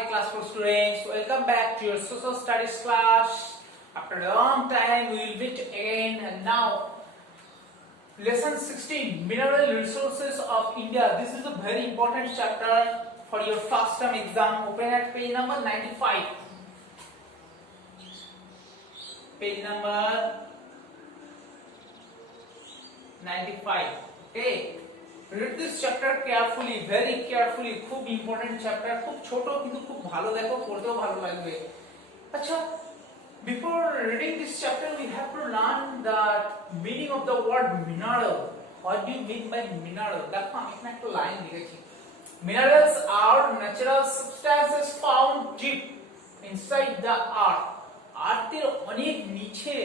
Hi class 4 students, welcome back to your social studies class. After a long time we will meet again, and now lesson 16, mineral resources of India. This is a very important chapter for your first term exam. Open at page number 95. Page number 95. Okay, read this chapter carefully, very carefully. খুব important chapter, খুব ছোট কিন্তু খুব ভালো, দেখো পড়তেও ভালো লাগবে। আচ্ছা, before reading this chapter we have to learn the meaning of the word mineral. What do you mean by mineral? দেখো আমি এখানে একটা লাইন লিখেছি। Minerals are natural substances found deep inside the earth. আর্থের অনেক নিচে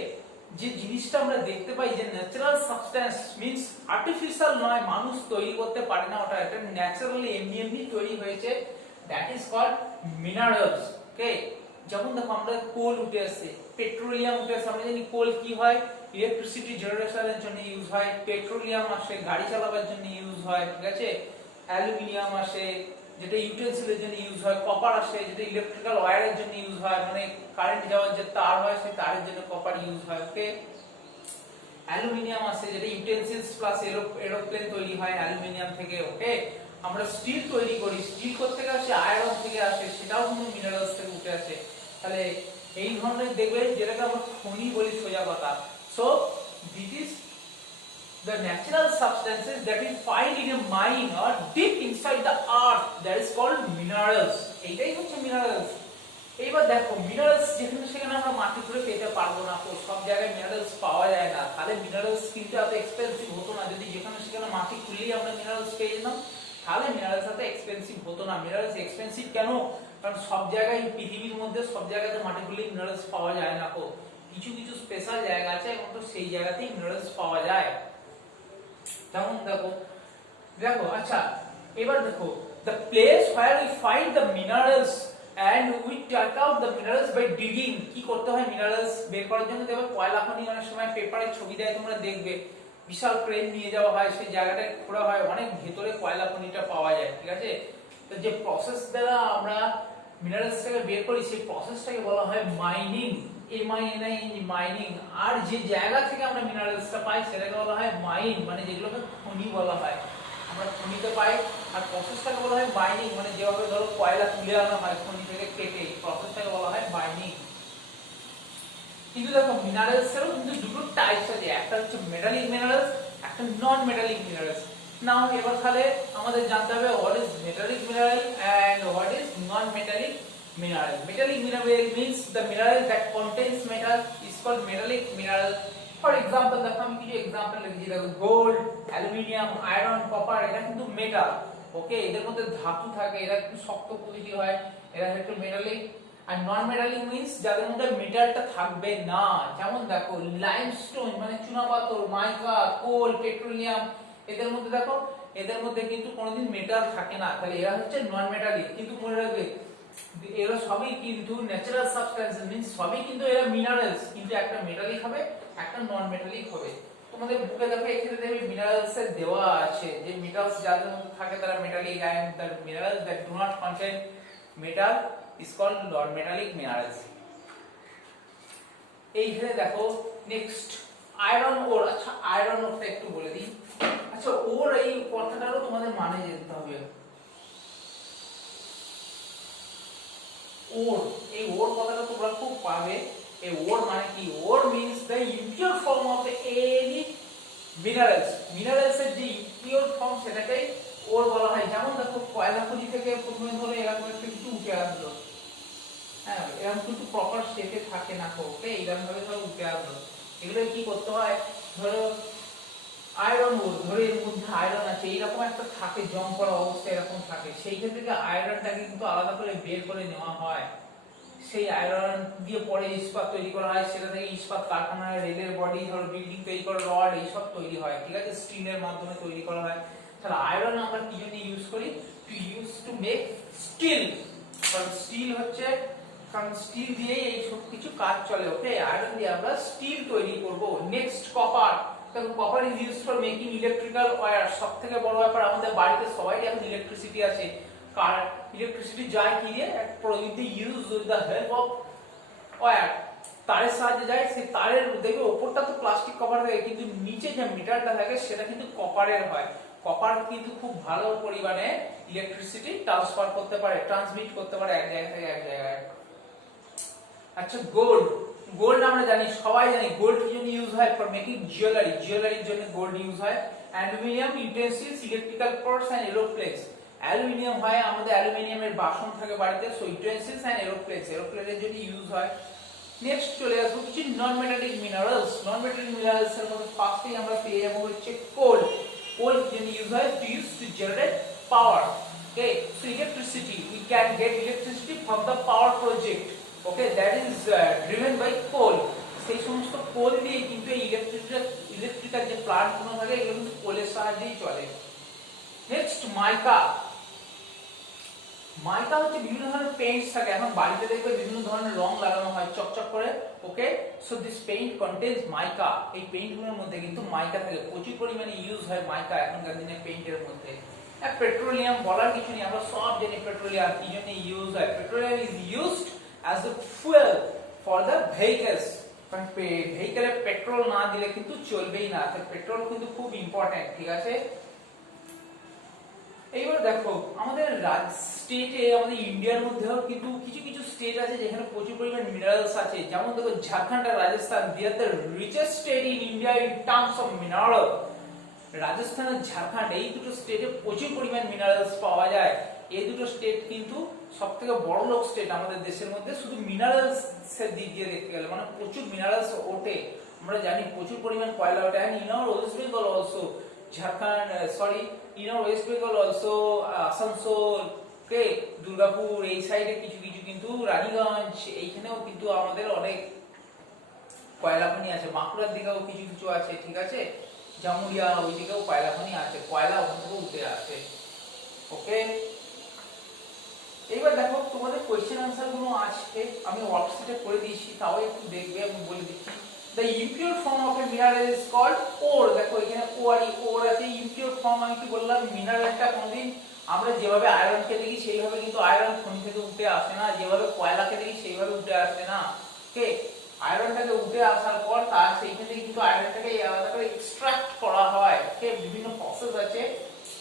যে জিনিসটা আমরা দেখতে পাই, যে ন্যাচারাল সাবস্টেন্স মিন্স আর্টিফিশিয়াল নয়, মানুষ তৈরি করতে পারে না, ওটা একটা ন্যাচারালি এমনি তৈরি হয়েছে, দ্যাট ইজ কল্ড মিনারেলস। ওকে, যেমন দেখো আমরা কোল উঠে আসছে, পেট্রোলিয়াম উঠে আসছে, আমরা জানি কোল কি হয়, ইলেকট্রিসিটি জেনারেশনের জন্য ইউজ হয়, পেট্রোলিয়াম আসে গাড়ি চালাবার জন্য ইউজ হয়, ঠিক আছে, অ্যালুমিনিয়াম আসে যেটা ইউটেন্সিলের জন্য ইউজ হয়, কপার আসে যেটা ইলেকট্রিক্যাল ওয়্যারের জন্য ইউজ হয়, মানে কারেন্ট যাওয়ার যে তার হয় সেই তারের জন্য কপার ইউজ হয়। ওকে, অ্যালুমিনিয়াম আসে যেটা ইউটেন্সিলস প্লাস এরোপ্লেন তৈরি হয় অ্যালুমিনিয়াম থেকে। ওকে, আমরা স্টিল তৈরি করি, স্টিল করতে আসে আয়রন থেকে আসে, সেটাও কিন্তু মিনারেলস থেকে উঠে আসে। তাহলে এই ধরনের দেখবে যেটাকে আমরা খনি বলি সোজা কথা। So this is the natural substances that is found in a mine or deep inside the earth, that is called minerals. এইটাই হচ্ছে মিনারেলস। এইবার দেখো মিনারেলস যেখানে সেখানে আমরা মাটি খুঁড়ে পেতে পারবো না, তো সব জায়গায় মিনারেলস পাওয়া যায় না, তাহলে মিনারেলস কিন্তু এত এক্সপেন্সিভ হতো না। যদি যেখানে সেখানে মাটি খুঁড়লেই আমরা মিনারেলস পেয়ে যেতাম, তাহলে মিনারেলস এত এক্সপেন্সিভ হতো না। মিনারেলস এক্সপেন্সিভ কেন? কারণ সব জায়গায় পৃথিবীর মধ্যে সব জায়গাতে মাটি খুঁড়লেই মিনারেলস পাওয়া যায় না, তো কিছু কিছু স্পেশাল জায়গা আছে একমাত্র সেই জায়গাতেই মিনারেলস পাওয়া যায়। যেমন দেখো দেখো আচ্ছা, এবার দেখো the place where we find the minerals and we take out the minerals by digging. কি করতে হয় মিনারেলস বের করার জন্য? দেখো কয়লা খনি অনেক সময় পেপারে ছবি দেয়, তোমরা দেখবে বিশাল ক্রেন নিয়ে যাওয়া হয়, সেই জায়গাটায় খোঁড়া হয়, অনেক ভেতরে কয়লা খনিটা পাওয়া যায়, ঠিক আছে। তো যে প্রসেস দ্বারা আমরা মিনারেলসটাকে বের করি সেই প্রসেসটাকে বলা হয় মাইনিং, মাইনিং। আর যে জায়গা থেকে আমরা মিনারেলসটা পাই সেটাকে বলা হয় মাইন, মানে যেগুলোকে খনি বলা হয়, আমরা খনিতে পাই। আর প্রসেসটাকে বলা হয় মাইনিং, মানে যেভাবে ধরো কয়লা তুলে আনা হয় খনি থেকে কেটে, প্রসেসটাকে বলা হয় মাইনিং। কিন্তু দেখো মিনারেলসেরও কিন্তু দুটো টাইপস আছে, একটা হচ্ছে মেটালিক মিনারেলস, একটা নন মেটালিক মিনারেলস। নাও এবার তাহলে আমাদের জানতে হবে what is metallic mineral and what is non metallic mineral. Metallic mineral means the mineral that contains metal is called metallic mineral. For example, দেখো আমি কিছু एग्जांपल লিখছি, দেখো গোল্ড, অ্যালুমিনিয়াম, আয়রন, কপার, এটা কিন্তু মেটাল। ওকে, এদের মধ্যে ধাতু থাকে, এরা একটু শক্ত প্রকৃতির হয়, এরা একটু মেটালিক। আর নন মেটালিক মিন্স যাদের মধ্যে মেটালটা থাকবে না, যেমন দেখো লাইমস্টোন মানে চুনাপাথর, মাইকা, কোল, পেট্রোলিয়াম, এদের মধ্যে দেখো এদের মধ্যে কিন্তু কোনোদিন মেটাল থাকে না, তাহলে এরা হচ্ছে নন মেটালিক। কিন্তু মনে রাখবে এরা সবই কিন্তু ন্যাচারাল সাবস্টেন্স, মিন্স সবই কিন্তু এরা মিনারেলস, কিন্তু একটা মেটালিক হবে একটা নন মেটালিক হবে। তোমাদের বুকে দেখো এখানে দেখবে মিনারেলস এর দেওয়া আছে, যে মেটালস যাদের মধ্যে থাকে তারা metallic, and the minerals that do not contain metal is called non metallic minerals. এইখানে দেখো নেক্সট আয়রন ওর। আচ্ছা আয়রন ওরটা একটু বলে দিই। আচ্ছা ওর এই কথাটারও তোমাদের মানে জানতে হবে। ওর, এই ওর কথাটা তোমরা খুব পাবে। এই ওর মানে কি? Ore means the impure form of any minerals. Minerals এর যে ইম্পিওর ফর্ম সেটাকেই ওর বলা হয়। যেমন দেখো কয়লা খনি থেকে প্রথমে ধরে এরকম একটা কিছু উঠে আসলো, হ্যাঁ এরকম কিন্তু প্রপার শেপে থাকে না, ওকে এরকম ভাবে ধরো উঠে আসলো, এগুলো কি করতে হয়? ধরো আয়রন ওর, ধরে এর মধ্যে আয়রন আছে, এইরকম একটা থাকে জং করা অবস্থা এরকম থাকে, সেই ক্ষেত্রে আয়রনটাকে কিন্তু আলাদা করে বের করে নেওয়া হয়। সেই আয়রন দিয়ে পরে ইস্পাত তৈরি করা হয়, সেটা থেকে ইস্পাত কারখানায়, রেলের বডি, ধরো বিল্ডিং তৈরি করা, রড এইসব তৈরি হয়, ঠিক আছে, স্টিলের মাধ্যমে তৈরি করা হয়। তাহলে আয়রন আমরা কি জন্য ইউজ করি? To make steel. কারণ স্টিল হচ্ছে, কারণ স্টিল দিয়ে এই সব কিছু কাজ চলে। ওকে, আয়রন দিয়ে আমরা স্টিল তৈরি করব। Next copper. দেখো copper is used for making electrical wire. সবথেকে বড় ব্যাপার, আমাদের বাড়িতে সবাই এখন ইলেকট্রিসিটি আছে, ইলেকট্রিসিটি যায় কি দিয়ে, with the use with the help of wire, তারের সাহায্যে যায়। সেই তারের দেখবে ওপরটা তো প্লাস্টিক কভার থাকে, কিন্তু নিচে যে মিটারটা থাকে সেটা কিন্তু কপারের হয়। কপার কিন্তু খুব ভালো পরিমাণে ইলেকট্রিসিটি ট্রান্সফার করতে পারে, ট্রান্সমিট করতে পারে এক জায়গা থেকে এক জায়গায়। আচ্ছা গোল্ড, গোল্ড আমরা জানি, সবাই জানি গোল্ড কি জন্য ইউজ হয়, ফর মেকিং জুয়েলারি, জুয়েলারির জন্য গোল্ড ইউজ হয়। Aluminium utensils, electrical parts and aeroplanes, aluminium হয় আমাদের, অ্যালুমিনিয়ামের বাসন থাকে বাড়িতে, সো ইউটেন্সিলস এন্ড এরোপ্লেনস, এরোপ্লেনের জন্য ইউজ হয়। নেক্সট চলে আসবো কিছু non metallic minerals. Non metallic minerals এর মধ্যে ফার্স্টেই আমরা পেয়ে যাবো হচ্ছে কোল। কোল কি জন্য ইউজ হয়, to use to generate power. Okay, so electricity, we can get electricity from the power project, okay, that is driven by coal. সেই সমস্ত কোল দিয়ে কিন্তু এই ইলেকট্রিক্যাল যে প্লান্ট গুলো থাকে এগুলো কিন্তু কোলের সাহায্যেই চলে। নেক্সট মাইকা। মাইকা হচ্ছে বিভিন্ন ধরনের পেইন্টস থাকে, এখন বাড়িতে দেখবে বিভিন্ন ধরনের রং লাগানো হয় চকচক করে, ওকে, সো দিস পেইন্ট কন্টেইনস মাইকা। এই পেইন্ট গুলোর মধ্যে কিন্তু মাইকা থাকে, প্রচুর পরিমাণে ইউজ হয় মাইকা এখনকার দিনে পেইন্টের মধ্যে। পেট্রোলিয়াম বলার কিছু নেই, আমরা সব জানি পেট্রোলিয়াম কি জন্য ইউজ হয়। Petroleum is used as a fuel for the vehicles, কারণ ভেহিকলে পেট্রোল না দিলে কিন্তু চলবেই না, তো পেট্রোল কিন্তু খুব ইম্পর্টেন্ট, ঠিক আছে। এইবার দেখো আমাদের স্টেটে, আমাদের ইন্ডিয়ার মধ্যেও কিন্তু কিছু কিছু স্টেট আছে যেখানে প্রচুর পরিমাণ মিনারেলস আছে, যেমন দেখো ঝাড়খণ্ড আর Rajasthan, they are the richest state in India in terms of mineral. Rajasthan আর ঝাড়খণ্ড এই দুটো স্টেটে প্রচুর পরিমাণ মিনারেলস পাওয়া যায়। এই দুটো স্টেট কিন্তু সবথেকে বড় লোক স্টেট আমাদের দেশের মধ্যে, শুধু মিনারেলস এর দিক দিয়ে দেখতে গেলে, মানে প্রচুর মিনারেলস ওঠে, আমরা জানি প্রচুর পরিমাণ কয়লা ওঠে। And in our West Bengal also, Jharkhand sorry in our West Bengal also, Asansol, কে দুর্গাপুর এই সাইডে কিছু কিছু কিন্তু, রানীগঞ্জ এইখানেও কিন্তু আমাদের অনেক কয়লা খনি আছে, বাঁকুড়ার দিকেও কিছু কিছু আছে, ঠিক আছে, জামুরিয়া ওই দিকেও কয়লা খনি আছে, কয়লা ওখান থেকে উঠে আসে, ওকে। এইবার দেখো তোমাদের কোশ্চেন আনসার গুলো আছে, আমি ওয়ার্কশিটে করে দিয়েছি, তাও একটু দেখবে, আমি বলে দিচ্ছি। The impure form of a mineral is called ore. দেখো এখানে ওর আছে, ইমপিউর ফর্ম আমি কি বললাম, মিনারেলটা কোনদিন আমরা যেভাবে আয়রনকে দেখি সেইভাবে কিন্তু আয়রন খনি থেকে উঠে আসে না, যেভাবে কয়লাকে দেখি সেইভাবে উঠে আসে না, ওকে। আয়রনটাকে উঠে আসার পর তার সেইখান থেকে কিন্তু আয়রনটাকে আলাদা করে এক্সট্রাক্ট করা হয়, ওকে, বিভিন্ন প্রসেস আছে,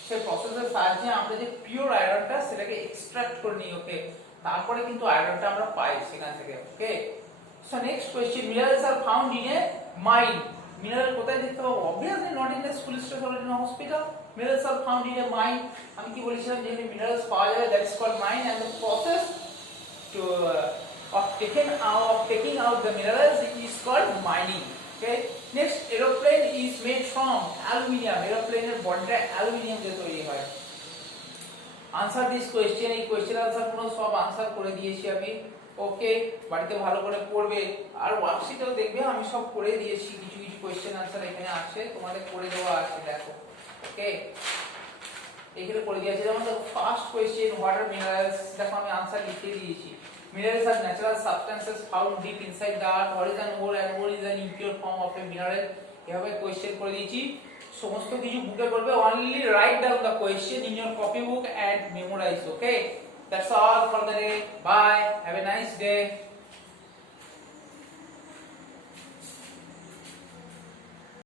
সেই প্রসেসের সাহায্যে আমরা যে পিওর আয়রনটা সেটাকে এক্সট্রাক্ট করে নিই, ওকে, তারপরে কিন্তু আয়রনটা আমরা পাই সেখান থেকে, okay. So next question, minerals are found in a mine. Mineral কোথায় দেখতে পাবো, obviously not in the school state or in hospital. Minerals are found in a mine, আমি কি বলেছিলাম, যে মিনারেলস পাওয়া যায় that is called mine, and the process to of taking out the minerals is called mining, okay. Next, aeroplane is made from aluminium. Aeroplane এর বডিটা aluminium দিয়ে তৈরি হয়। আনসার দিস কোশ্চেন, এই কোশ্চেন আনসার গুলো সব আনসার করে দিয়েছি আমি, ওকে, বাড়িতে ভালো করে পড়বে, আর ওয়ার্কশিটেও দেখবে আমি সব করে দিয়েছি, কিছু কিছু কোশ্চেন আনসার এখানে আছে, তোমাদের করে দেওয়া আছে, দেখো, ওকে, এখানে করে দিয়েছি। যেমন দেখো first question, what are minerals, দেখো আমি আনসার লিখে দিয়েছি। Minerals are natural substances found deep inside the earth. What is an ore? An ore is an impure form of a mineral. এভাবে কোশ্চেন করে দিয়েছি, সমস্ত কিছু বুকে করবে, only write down the question in your copybook and memorize, okay. That's all for the day. Bye, have a nice day.